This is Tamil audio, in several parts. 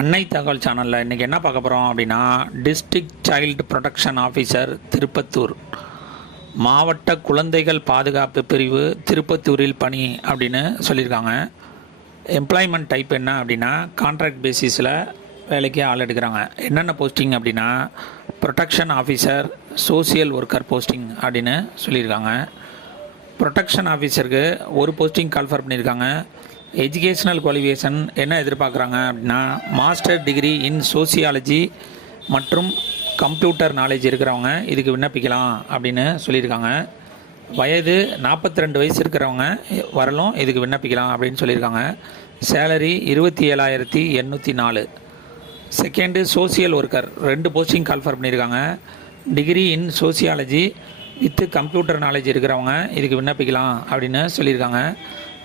அன்னை தகவல் சேனலில் இன்றைக்கி என்ன பார்க்க போகிறோம் அப்படின்னா, district child protection officer Tirupattur, மாவட்ட குழந்தைகள் பாதுகாப்பு பிரிவு திருப்பத்தூரில் பணி அப்படின்னு சொல்லியிருக்காங்க. எம்ப்ளாய்மெண்ட் டைப் என்ன அப்படின்னா, கான்ட்ராக்ட் பேசிஸில் வேலைக்கு ஆள் எடுக்கிறாங்க. என்னென்ன போஸ்டிங் அப்படின்னா, protection officer, social worker posting அப்படின்னு சொல்லியிருக்காங்க. ப்ரொடெக்ஷன் ஆஃபீஸருக்கு ஒரு போஸ்டிங் கால்ஃபர் பண்ணியிருக்காங்க. எஜுகேஷ்னல் குவாலிஃபிகேஷன் என்ன எதிர்பார்க்குறாங்க அப்படின்னா, மாஸ்டர் டிகிரி இன் சோசியாலஜி மற்றும் கம்ப்யூட்டர் நாலேஜ் இருக்கிறவங்க இதுக்கு விண்ணப்பிக்கலாம் அப்படின்னு சொல்லியிருக்காங்க. வயது 42 வயசு இருக்கிறவங்க வரலும் இதுக்கு விண்ணப்பிக்கலாம் அப்படின்னு சொல்லியிருக்காங்க. Salary 27,804. Second social worker 2 posting call for பண்ணியிருக்காங்க. Degree in sociology with computer knowledge இருக்கிறவங்க இதுக்கு விண்ணப்பிக்கலாம் அப்படின்னு சொல்லியிருக்காங்க.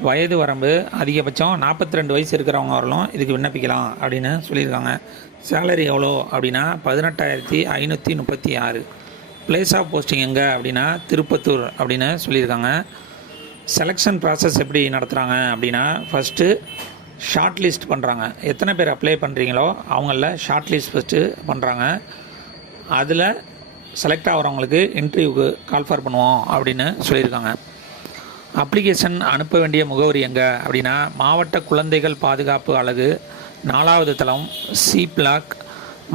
வயது வரம்பு அதிகபட்சம் 42 வயசு இருக்கிறவங்க வரலும் இதுக்கு விண்ணப்பிக்கலாம் அப்படின்னு சொல்லியிருக்காங்க. சேலரி எவ்வளோ அப்படின்னா 18,536. பிளேஸ் ஆஃப் போஸ்டிங் எங்கே அப்படின்னா திருப்பத்தூர் அப்படின்னு சொல்லியிருக்காங்க. செலெக்ஷன் ப்ராசஸ் எப்படி நடத்துகிறாங்க அப்படின்னா, ஃபஸ்ட்டு ஷார்ட் லிஸ்ட் பண்ணுறாங்க. எத்தனை பேர் அப்ளை பண்ணுறீங்களோ அவங்கள ஷார்ட் லிஸ்ட் ஃபஸ்ட்டு பண்ணுறாங்க. அதில் செலக்ட் ஆகிறவங்களுக்கு இன்டர்வியூக்கு கால்ஃபர் பண்ணுவோம் அப்படின்னு சொல்லியிருக்காங்க. அப்ளிகேஷன் அனுப்ப வேண்டிய முகவரி எங்கே அப்படின்னா, மாவட்ட குழந்தைகள் பாதுகாப்பு அலகு 4வது தளம், சி பிளாக்,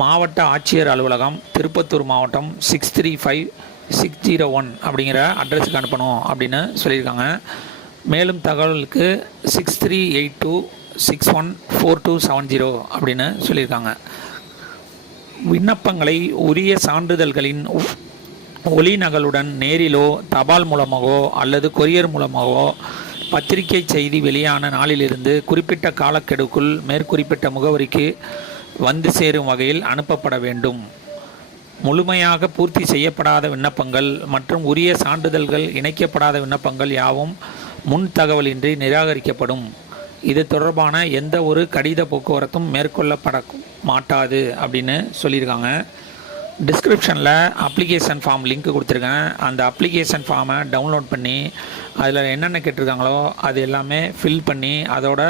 மாவட்ட ஆட்சியர் அலுவலகம், திருப்பத்தூர் மாவட்டம் 635601 அப்படிங்கிற அட்ரஸுக்கு அனுப்பணும் அப்படின்னு சொல்லியிருக்காங்க. மேலும் தகவலுக்கு 6382614270 அப்படின்னு சொல்லியிருக்காங்க. விண்ணப்பங்களை உரிய சான்றிதழ்களின் ஒலி நகலுடன் நேரிலோ தபால் மூலமாகவோ அல்லது கொரியர் மூலமாகவோ பத்திரிகை செய்தி வெளியான நாளிலிருந்து குறிப்பிட்ட காலக்கெடுக்குள் மேற்குறிப்பிட்ட முகவரிக்கு வந்து சேரும் வகையில் அனுப்பப்பட வேண்டும். முழுமையாக பூர்த்தி செய்யப்படாத விண்ணப்பங்கள் மற்றும் உரிய சான்றிதழ்கள் இணைக்கப்படாத விண்ணப்பங்கள் யாவும் முன் தகவலின்றி நிராகரிக்கப்படும். இது தொடர்பான எந்த ஒரு கடித போக்குவரத்தும் மேற்கொள்ளப்பட மாட்டாது அப்படின்னு சொல்லியிருக்காங்க. டிஸ்கிரிப்ஷனில் அப்ளிகேஷன் ஃபார்ம் லிங்க் கொடுத்துருக்கேன். அந்த அப்ளிகேஷன் ஃபார்மை டவுன்லோட் பண்ணி அதில் என்னென்ன கேட்டிருக்காங்களோ அது எல்லாமே ஃபில் பண்ணி, அதோட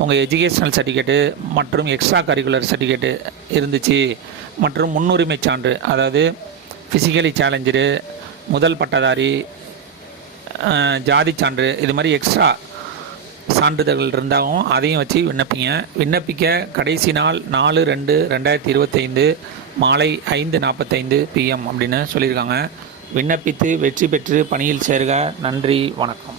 உங்கள் எஜுகேஷ்னல் சர்டிஃபிகேட்டு மற்றும் எக்ஸ்ட்ரா கரிக்குலர் சர்டிஃபிகேட்டு இருந்துச்சு மற்றும் முன்னுரிமை சான்று, அதாவது ஃபிசிக்கலி சேலஞ்சரு, முதல் பட்டதாரி, ஜாதி சான்று, இது மாதிரி எக்ஸ்ட்ரா சான்றிதழ்கள் இருந்தாலும் அதையும் வச்சு விண்ணப்பிக்க கடைசி நாள் 4/2/2025 மாலை 5:45 PM அப்படின்னு சொல்லியிருக்காங்க. விண்ணப்பித்து வெற்றி பெற்று பணியில் சேர்க. நன்றி, வணக்கம்.